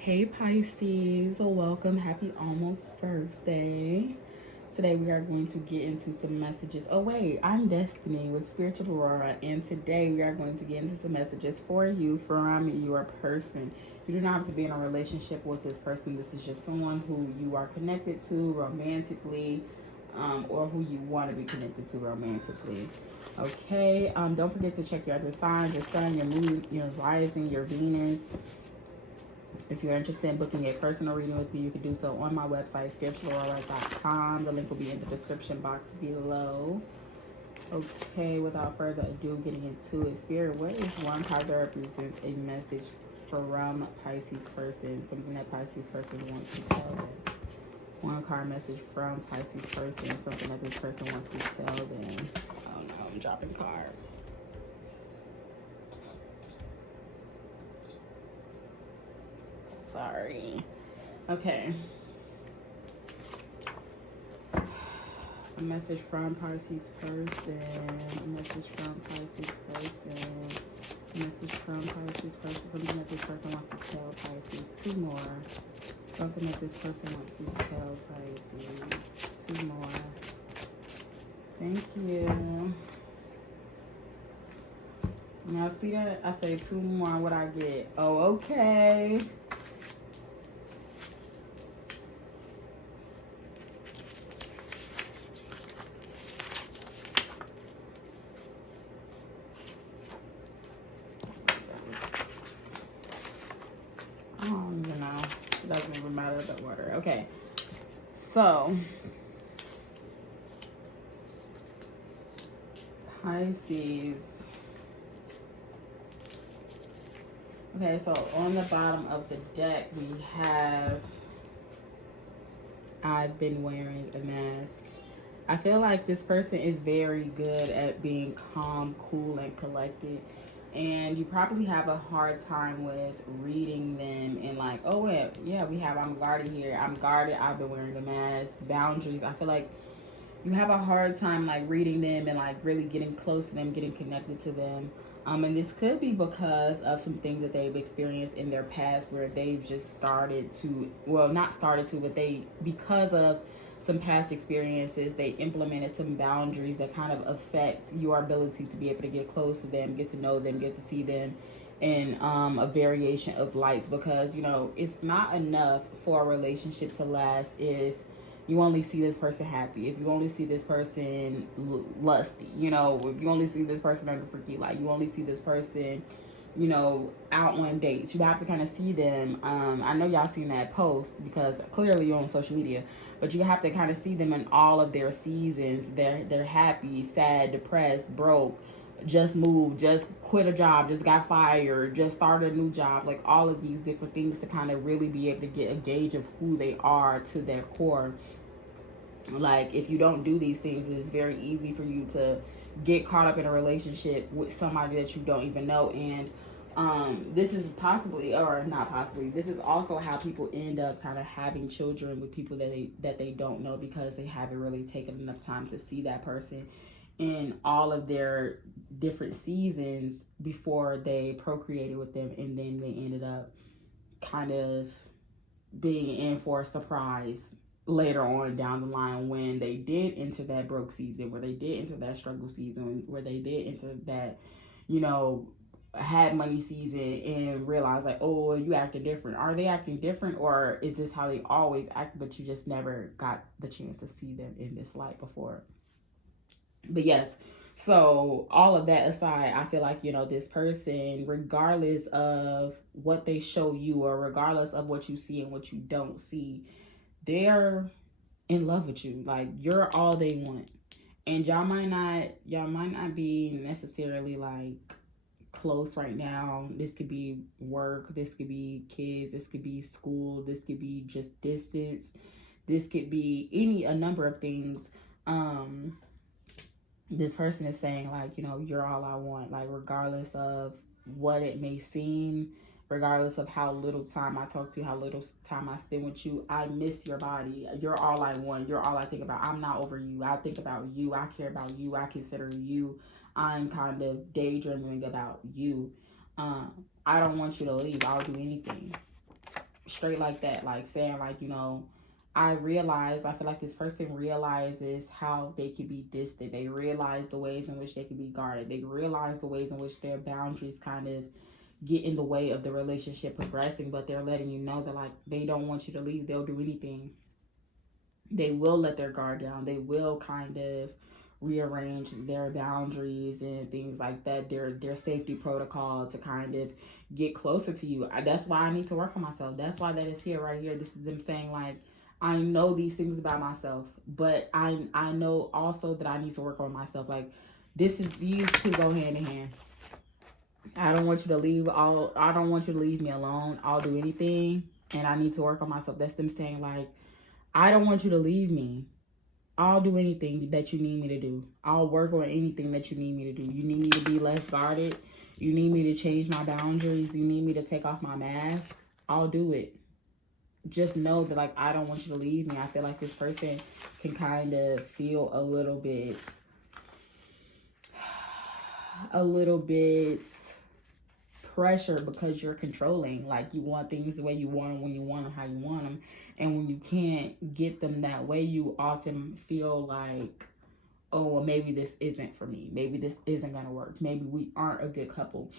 Hey Pisces, welcome. Happy almost birthday. Today we are going to get into some messages. Oh wait, I'm Destiny with Spiritual Aurora, and today we are going to get into some messages for you from your person. You do not have to be in a relationship with this person. This is just someone who you are connected to romantically, or who you want to be connected to romantically. Okay, don't forget to check your other signs, your sun, your moon, your rising, your Venus. If you're interested in booking a personal reading with me, you can do so on my website, spiritualaurora.com. The link will be in the description box below. Okay, without further ado, getting into it. Spirit, what is one card that represents a message from Pisces person? Something that Pisces person wants to tell them. One card message from Pisces person. Something that this person wants to tell them. Oh no, I'm dropping cards. Sorry. Okay. A message from Pisces person. A message from Pisces person. A message from Pisces person. Something that this person wants to tell Pisces. Two more. Something that this person wants to tell Pisces. Two more. Thank you. Now see that? I say two more. What I get? Oh, okay. I don't even know. It doesn't even matter the order. Okay. So, Pisces. Okay, so on the bottom of the deck, we have I've been wearing a mask. I feel like this person is very good at being calm, cool, and collected. And you probably have a hard time with reading them and like, oh, yeah, I'm guarded here. I'm guarded. I've been wearing a mask. Boundaries. I feel like you have a hard time like reading them and like really getting close to them, getting connected to them. And this could be because of some things that they've experienced in their past where they've just started to, well, not started to, but because of some past experiences, they implemented some boundaries that kind of affect your ability to be able to get close to them, get to know them, get to see them in a variation of lights. Because, it's not enough for a relationship to last if you only see this person happy, if you only see this person lusty, if you only see this person under freaky light, you only see this person, out on dates. You have to kind of see them. I know y'all seen that post because clearly you're on social media, but you have to kind of see them in all of their seasons. They're happy, sad, depressed, broke, just moved, just quit a job, just got fired, just started a new job, like all of these different things to kind of really be able to get a gauge of who they are to their core. Like, if you don't do these things, it's very easy for you to get caught up in a relationship with somebody that you don't even know. And this is possibly, or not possibly, this is also how people end up kind of having children with people that they don't know, because they haven't really taken enough time to see that person in all of their different seasons before they procreated with them, and then they ended up kind of being in for a surprise later on down the line when they did enter that broke season, where they did enter that struggle season, where they did enter that, had money season, and realize like, oh, you acting different. Are they acting different, or is this how they always act, but you just never got the chance to see them in this light before? But yes, so all of that aside, I feel like, this person, regardless of what they show you, or regardless of what you see and what you don't see, they're in love with you. Like, you're all they want. And y'all might not be necessarily like close right now. This could be work, this could be kids, this could be school, this could be just distance, this could be a number of things. This person is saying like, you're all I want. Like, regardless of what it may seem, regardless of how little time I talk to you, how little time I spend with you, I miss your body. You're all I want. You're all I think about. I'm not over you. I think about you. I care about you. I consider you. I'm kind of daydreaming about you. I don't want you to leave. I'll do anything. straight like that, like saying like, you know, I feel like this person realizes how they can be distant. They realize the ways in which they can be guarded. They realize the ways in which their boundaries kind of get in the way of the relationship progressing, but they're letting you know that like they don't want you to leave. They'll do anything. They will let their guard down. They will kind of rearrange their boundaries and things like that, their safety protocol to kind of get closer to you. That's why I need to work on myself. That's why that is here right here. This is them saying like, I know these things about myself, but I know also that I need to work on myself. Like these two go hand in hand. I don't want you to leave I don't want you to leave me alone. I'll do anything and I need to work on myself. That's them saying like, I don't want you to leave me. I'll do anything that you need me to do. I'll work on anything that you need me to do. You need me to be less guarded. You need me to change my boundaries. You need me to take off my mask. I'll do it. Just know that like I don't want you to leave me. I feel like this person can kind of feel a little bit pressure because you're controlling. Like you want things the way you want them, when you want them, how you want them. And when you can't get them that way, you often feel like, oh, well, maybe this isn't for me. Maybe this isn't going to work. Maybe we aren't a good couple.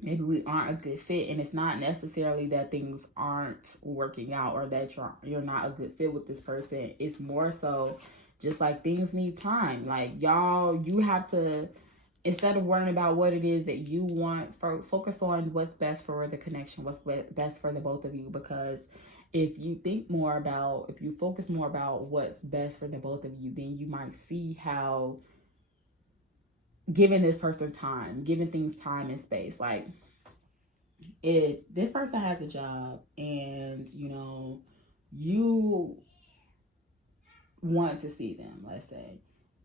Maybe we aren't a good fit. And it's not necessarily that things aren't working out or that you're not a good fit with this person. It's more so just like things need time. Like y'all, you have to, instead of worrying about what it is that you want, focus on what's best for the connection, what's best for the both of you. Because if you focus more about what's best for the both of you, then you might see how giving this person time, giving things time and space. Like if this person has a job and, you know, you want to see them, let's say,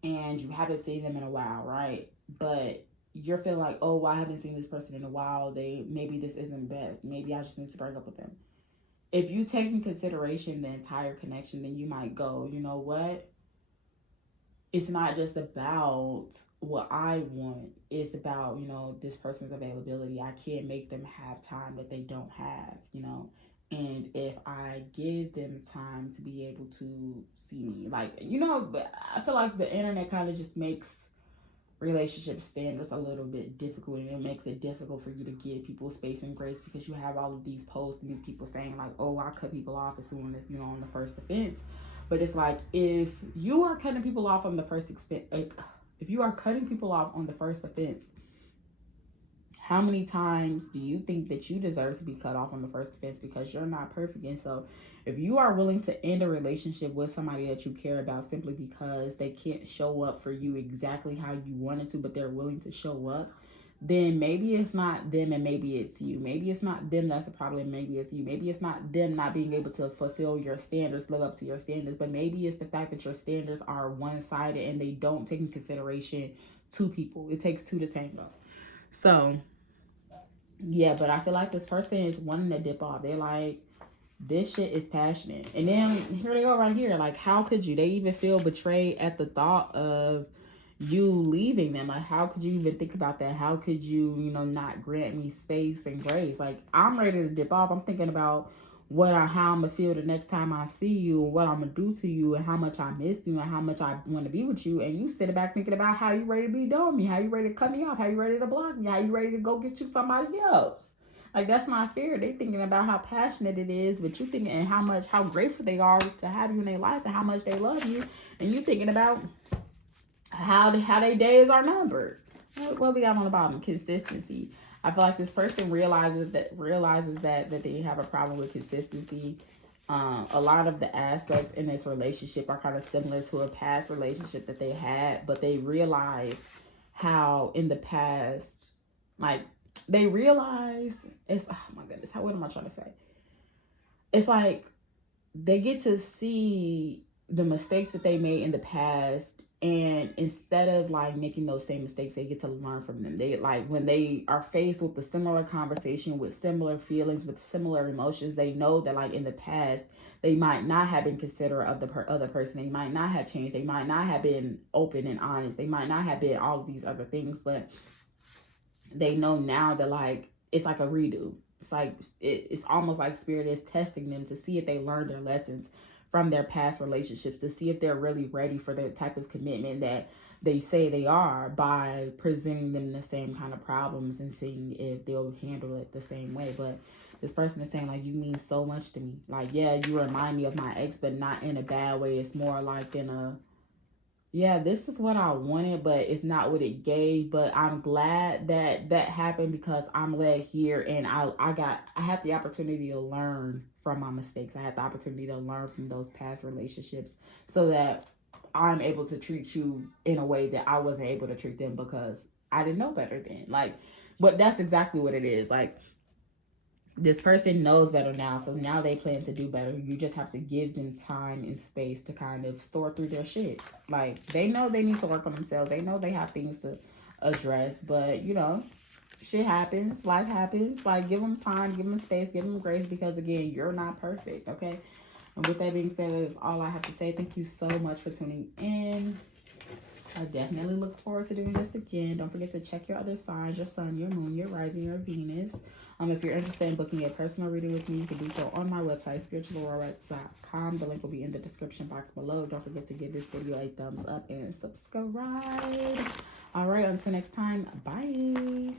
and you haven't seen them in a while, right? But you're feeling like, oh, well, I haven't seen this person in a while. Maybe this isn't best. Maybe I just need to break up with them. If you take in consideration the entire connection, then you might go, you know what? It's not just about what I want. It's about, you know, this person's availability. I can't make them have time that they don't have, you know. And if I give them time to be able to see me, like, you know, but I feel like the internet kind of just makes relationship standards a little bit difficult, and it makes it difficult for you to give people space and grace because you have all of these posts and these people saying like, oh, I cut people off as soon as, you know, on the first offense. But it's like, if you are cutting people off on the first if you are cutting people off on the first offense, how many times do you think that you deserve to be cut off on the first offense? Because you're not perfect. And so if you are willing to end a relationship with somebody that you care about simply because they can't show up for you exactly how you wanted to, but they're willing to show up, then maybe it's not them and maybe it's you. Maybe it's not them that's a problem. Maybe it's you. Maybe it's not them not being able to fulfill your standards, live up to your standards, but maybe it's the fact that your standards are one-sided and they don't take into consideration two people. It takes two to tango. So yeah, but I feel like this person is wanting to dip off. They're like, this shit is passionate. And then here they go right here. Like, how could you? They even feel betrayed at the thought of you leaving them. Like, how could you even think about that? How could you, you know, not grant me space and grace? Like, I'm ready to dip off. I'm thinking about how I'm gonna feel the next time I see you, and what I'm gonna do to you, and how much I miss you, and how much I want to be with you. And you sitting back thinking about how you ready to be done with me, how you ready to cut me off, how you ready to block me, how you ready to go get you somebody else. Like, that's not fair. They thinking about how passionate it is, but you thinking and how grateful they are to have you in their life and how much they love you, and you thinking about how their days are numbered. What we got on the bottom? Consistency. I feel like this person realizes that they have a problem with consistency. A lot of the aspects in this relationship are kind of similar to a past relationship that they had, but they realize how in the past, like, they realize it's, oh my goodness, what am I trying to say? It's like they get to see the mistakes that they made in the past, and instead of like making those same mistakes, they get to learn from them. They, like, when they are faced with a similar conversation, with similar feelings, with similar emotions, they know that like in the past they might not have been considerate of the other person. They might not have changed. They might not have been open and honest. They might not have been all of these other things, but they know now that like it's like a redo. it's like it's almost like spirit is testing them to see if they learned their lessons from their past relationships, to see if they're really ready for the type of commitment that they say they are, by presenting them the same kind of problems and seeing if they'll handle it the same way. But this person is saying, like, you mean so much to me. Like, yeah, you remind me of my ex, but not in a bad way. It's more like in a, yeah, this is what I wanted, but it's not what it gave. But I'm glad that that happened, because I'm led here, and I had the opportunity to learn from my mistakes. I had the opportunity to learn from those past relationships, so that I'm able to treat you in a way that I wasn't able to treat them, because I didn't know better then. Like, but that's exactly what it is. Like, this person knows better now, so now they plan to do better. You just have to give them time and space to kind of sort through their shit. Like, they know they need to work on themselves. They know they have things to address, but you know, shit happens, life happens. Like, give them time, give them space, give them grace, because again, you're not perfect. Okay. And with that being said, that is all I have to say. Thank you so much for tuning in. I definitely look forward to doing this again. Don't forget to check your other signs, your sun, your moon, your rising, your Venus. If you're interested in booking a personal reading with me, you can do so on my website, spiritualaurora.com. The link will be in the description box below. Don't forget to give this video a thumbs up and subscribe. All right, until next time, bye.